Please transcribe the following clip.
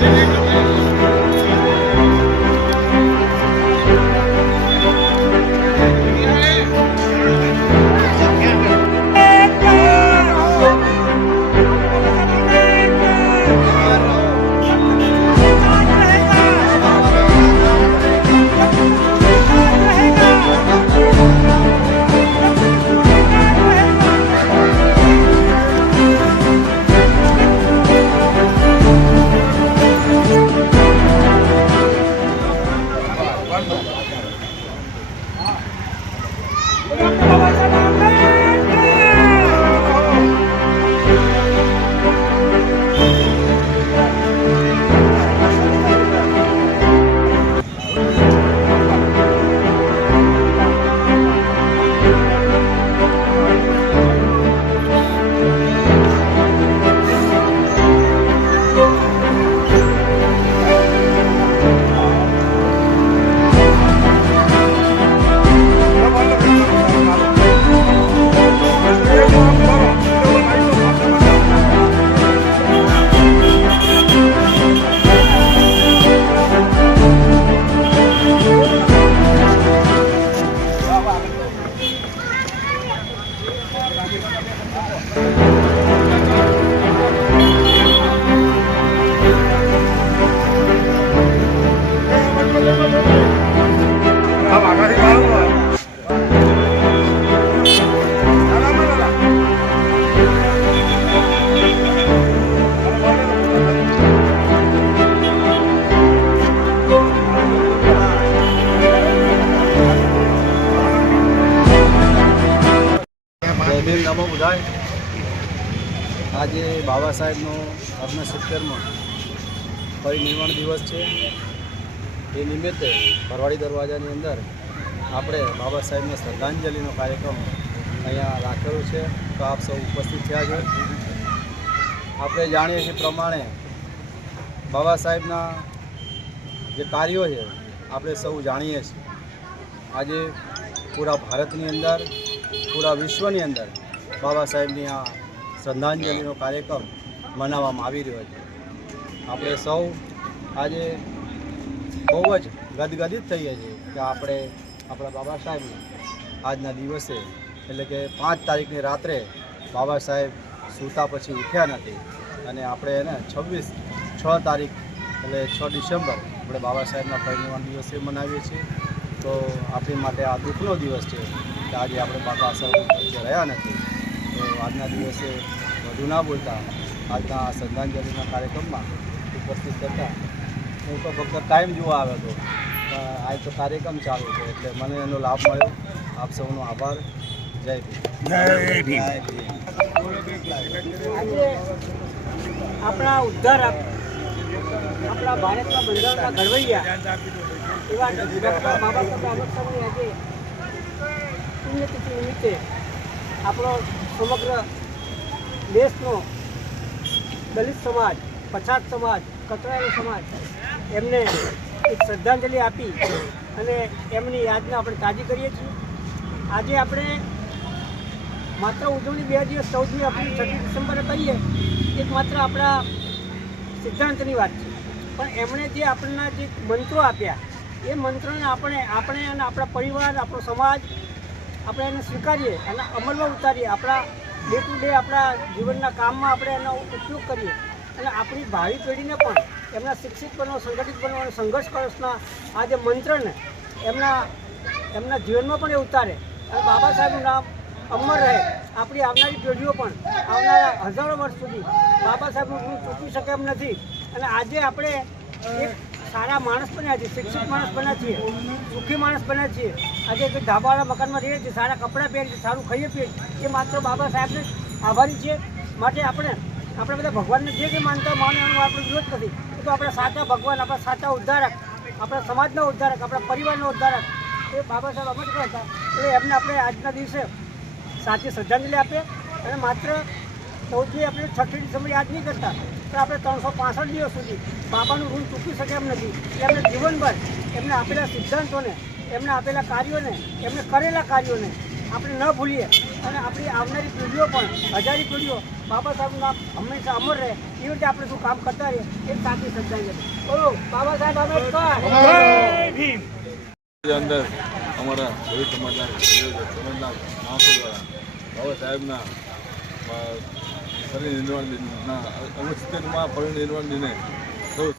જય ભીમ નમો બુધાય. આજે બાબા સાહેબનો ઓગણસિત્તેરમો પરિનિર્વાણ દિવસ છે. એ નિમિત્તે ભરવાડી દરવાજાની અંદર આપણે બાબા સાહેબને શ્રદ્ધાંજલિનો કાર્યક્રમ અહીંયા રાખેલો છે. તો આપ સૌ ઉપસ્થિત થયા છે. આપણે જાણીએ છીએ પ્રમાણે બાબા સાહેબના જે કાર્યો છે, આપણે સૌ જાણીએ છીએ. આજે પૂરા ભારતની અંદર, પૂરા વિશ્વની અંદર બાબા સાહેબની આ શ્રદ્ધાંજલિનો કાર્યક્રમ મનાવવામાં આવી રહ્યો છે. આપણે સૌ આજે બહુ જ ગદગદિત થઈએ છીએ કે આપણે આપણા બાબા સાહેબને આજના દિવસે, એટલે કે પાંચ તારીખની રાત્રે બાબા સાહેબ સૂતા પછી ઉઠ્યા નથી. અને આપણે એને છવ્વીસ છ તારીખ, એટલે છ ડિસેમ્બર આપણે બાબા સાહેબના પરિનિર્વાણ દિવસે મનાવીએ છીએ. તો આપણી માટે આ દુઃખનો દિવસ છે કે આજે આપણે બાબા સાહેબ રહ્યા નથી. તો આજના દિવસે વધુ ના બોલતા આજના શ્રદ્ધાંજલિના કાર્યક્રમમાં ઉપસ્થિત થતા હું તો ફક્ત ટાઈમ જોવા આવ્યો હતો. પણ આજ તો કાર્યક્રમ ચાલુ છે એટલે મને એનો લાભ મળ્યો. આપ સૌનો આભાર. જય ભીમ. જય ભીમ. આપણા ઉદ્ધાર આપણા ભારતના બંધારણના ઘડવૈયા એવા ડૉક્ટર બાબા સાહેબ આંબેડકરની આજે પુણ્યતિથિ નિમિત્તે આપણો સમગ્ર દેશનો દલિત સમાજ, પછાત સમાજ, કચરાયેલો સમાજ, એમને એક શ્રદ્ધાંજલિ આપી અને એમની યાદને આપણે તાજી કરીએ છીએ. આજે આપણે માત્ર ઉજવણી બે દિવસ ચૌદમી આપણે છઠ્ઠી ડિસેમ્બરે કરીએ એક માત્ર આપણા સિદ્ધાંતની વાત છે. પણ એમણે જે આપણના જે મંત્રો આપ્યા, એ મંત્રોને આપણે આપણે અને આપણા પરિવાર, આપણો સમાજ આપણે એને સ્વીકારીએ અને અમલમાં ઉતારીએ. આપણા ડે ટુ ડે આપણા જીવનના કામમાં આપણે એનો ઉપયોગ કરીએ. અને આપણી ભાવિ પેઢીને પણ, એમના શિક્ષિત બનવો સંગઠિત બનવો અને સંઘર્ષ કરશના આ જે મંત્રને એમના એમના જીવનમાં પણ એ ઉતારે. અને બાબા સાહેબનું નામ અમર રહે. આપણી આવનારી પેઢીઓ પણ આવનારા હજારો વર્ષ સુધી બાબા સાહેબનું ચૂકી શકે એમ નથી. અને આજે આપણે એક સારા માણસ બન્યા છીએ, શિક્ષિત માણસ બન્યા છીએ, સુખી માણસ બન્યા છીએ. આજે એક ધાબાવાળા મકાનમાં રહીએ છીએ, સારા કપડાં પહેરીએ છીએ, સારું ખાઈએ પીએ એ માત્ર બાબા સાહેબને આભારી છીએ. માટે આપણે આપણે બધા ભગવાનને જે કંઈ માનતા માને એનો આપણે વિરોધ નથી. એ તો આપણા સાચા ભગવાન, આપણા સાચા ઉદ્ધારક, આપણા સમાજના ઉદ્ધારક, આપણા પરિવારના ઉદ્ધારક. એ બાબા સાહેબ આંબેડકર હતા એટલે એમને આપણે આજના દિવસે સાચી શ્રદ્ધાંજલિ આપીએ અને માત્ર ચૌદમી આપણે છઠ્ઠી ડિસેમ્બર યાદ નહીં કરતા તો આપણે ત્રણસો પાસઠ દિવસ સુધી બાબાનું ઋણ ચૂકી શકે એમ નથી. એટલે એમને જીવનભર એમને આપેલા સિદ્ધાંતોને એમને આપેલા કાર્યોને એમને કરેલા કાર્યોને આપણે ન ભૂલીએ. અને આપણી આવનારી પેઢીઓ પણ હજારી પેઢીઓ બાબા સાહેબનું નામ હંમેશા અમર રહે. એ રીતે આપણે શું કામ કરતા રહીએ એ સાચી છે. બોલો બાબા સાહેબ આંબેડકર અંદર અમારા સમાજના સમાજના માણસો દ્વારા બાબા સાહેબના પરિનિર્વાણ દિનના અમૃત સિત્તેરમાં પરિનિર્વાણ દિને